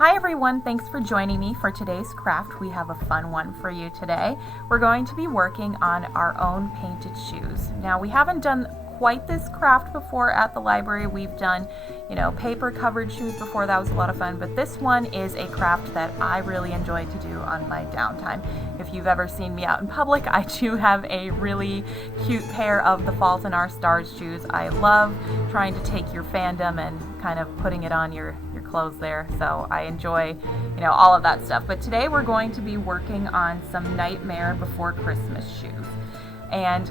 Hi everyone, thanks for joining me for today's craft. We have a fun one for you today. We're going to be working on our own painted shoes. Now we haven't done quite this craft before at the library. We've done, paper covered shoes before. That was a lot of fun, but this one is a craft that I really enjoy to do on my downtime. If you've ever seen me out in public, I do have a really cute pair of the Fault in Our Stars shoes. I love trying to take your fandom and kind of putting it on your clothes there, so I enjoy all of that stuff. But today we're going to be working on some Nightmare Before Christmas shoes, and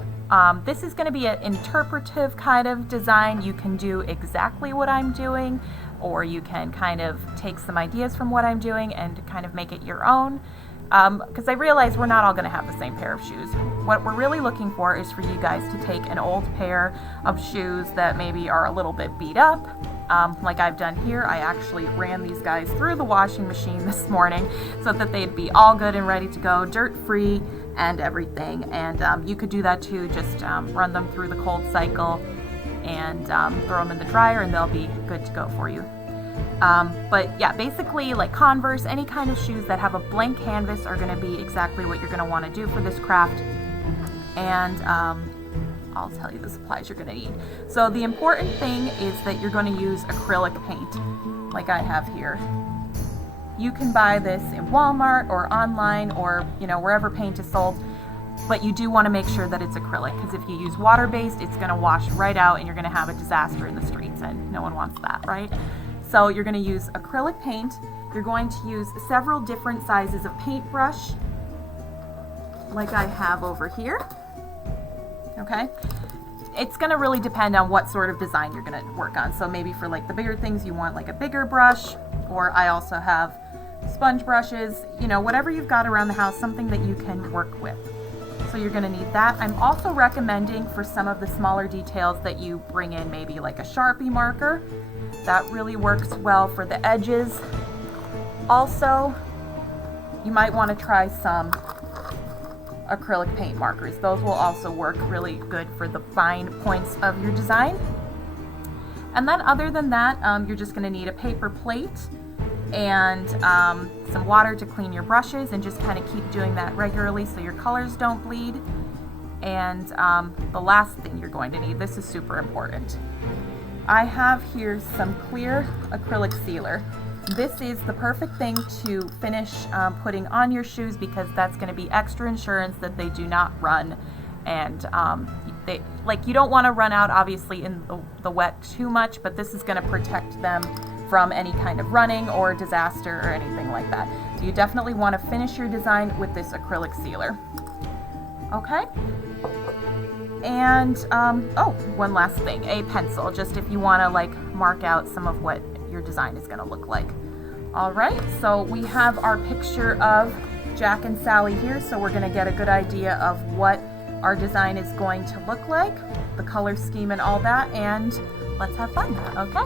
this is going to be an interpretive kind of design. You can do exactly what I'm doing, or you can kind of take some ideas from what I'm doing and kind of make it your own, because I realize we're not all going to have the same pair of shoes. What we're really looking for is for you guys to take an old pair of shoes that maybe are a little bit beat up, like I've done here. I actually ran these guys through the washing machine this morning so that they'd be all good and ready to go, dirt-free and everything. And you could do that too, just run them through the cold cycle and throw them in the dryer and they'll be good to go for you. But yeah, basically like Converse, any kind of shoes that have a blank canvas are going to be exactly what you're going to want to do for this craft. And I'll tell you the supplies you're going to need. So the important thing is that you're going to use acrylic paint, like I have here. You can buy this in Walmart or online or wherever paint is sold, but you do want to make sure that it's acrylic, because if you use water-based, it's going to wash right out and you're going to have a disaster in the streets, and no one wants that, right? So you're going to use acrylic paint. You're going to use several different sizes of paintbrush, like I have over here. Okay, it's going to really depend on what sort of design you're going to work on. So maybe for like the bigger things, you want like a bigger brush, or I also have sponge brushes, whatever you've got around the house, something that you can work with. So you're going to need that. I'm also recommending for some of the smaller details that you bring in maybe like a Sharpie marker. That really works well for the edges. Also, you might want to try some acrylic paint markers. Those will also work really good for the fine points of your design. And then other than that, you're just going to need a paper plate and some water to clean your brushes, and just kind of keep doing that regularly so your colors don't bleed. And the last thing you're going to need, this is super important. I have here some clear acrylic sealer. This is the perfect thing to finish putting on your shoes, because that's going to be extra insurance that they do not run. And you don't want to run out obviously in the wet too much, but this is going to protect them from any kind of running or disaster or anything like that. So you definitely want to finish your design with this acrylic sealer. Okay? And one last thing, a pencil, just if you want to mark out some of what your design is going to look like. All right, so we have our picture of Jack and Sally here, so we're going to get a good idea of what our design is going to look like, the color scheme and all that, and let's have fun, okay?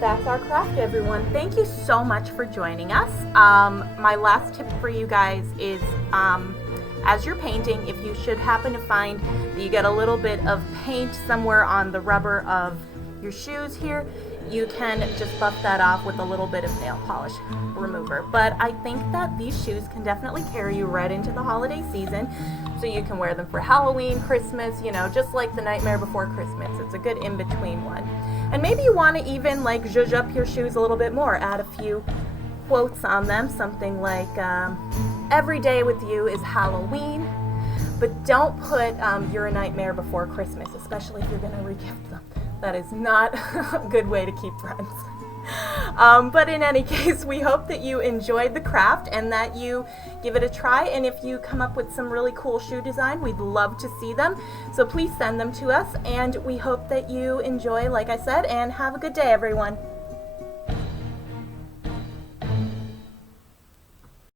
That's our craft, everyone. Thank you so much for joining us. My last tip for you guys is as you're painting, if you should happen to find that you get a little bit of paint somewhere on the rubber of your shoes here, you can just buff that off with a little bit of nail polish remover. But I think that these shoes can definitely carry you right into the holiday season, so you can wear them for Halloween, Christmas, you know, just like the Nightmare Before Christmas. It's a good in-between one. And maybe you want to even like zhuzh up your shoes a little bit more, add a few quotes on them, something like every day with you is Halloween, but don't put you're a nightmare before Christmas, especially if you're going to regift them. That is not a good way to keep friends. But in any case, we hope that you enjoyed the craft and that you give it a try. And if you come up with some really cool shoe design, we'd love to see them. So please send them to us. And we hope that you enjoy, like I said, and have a good day, everyone.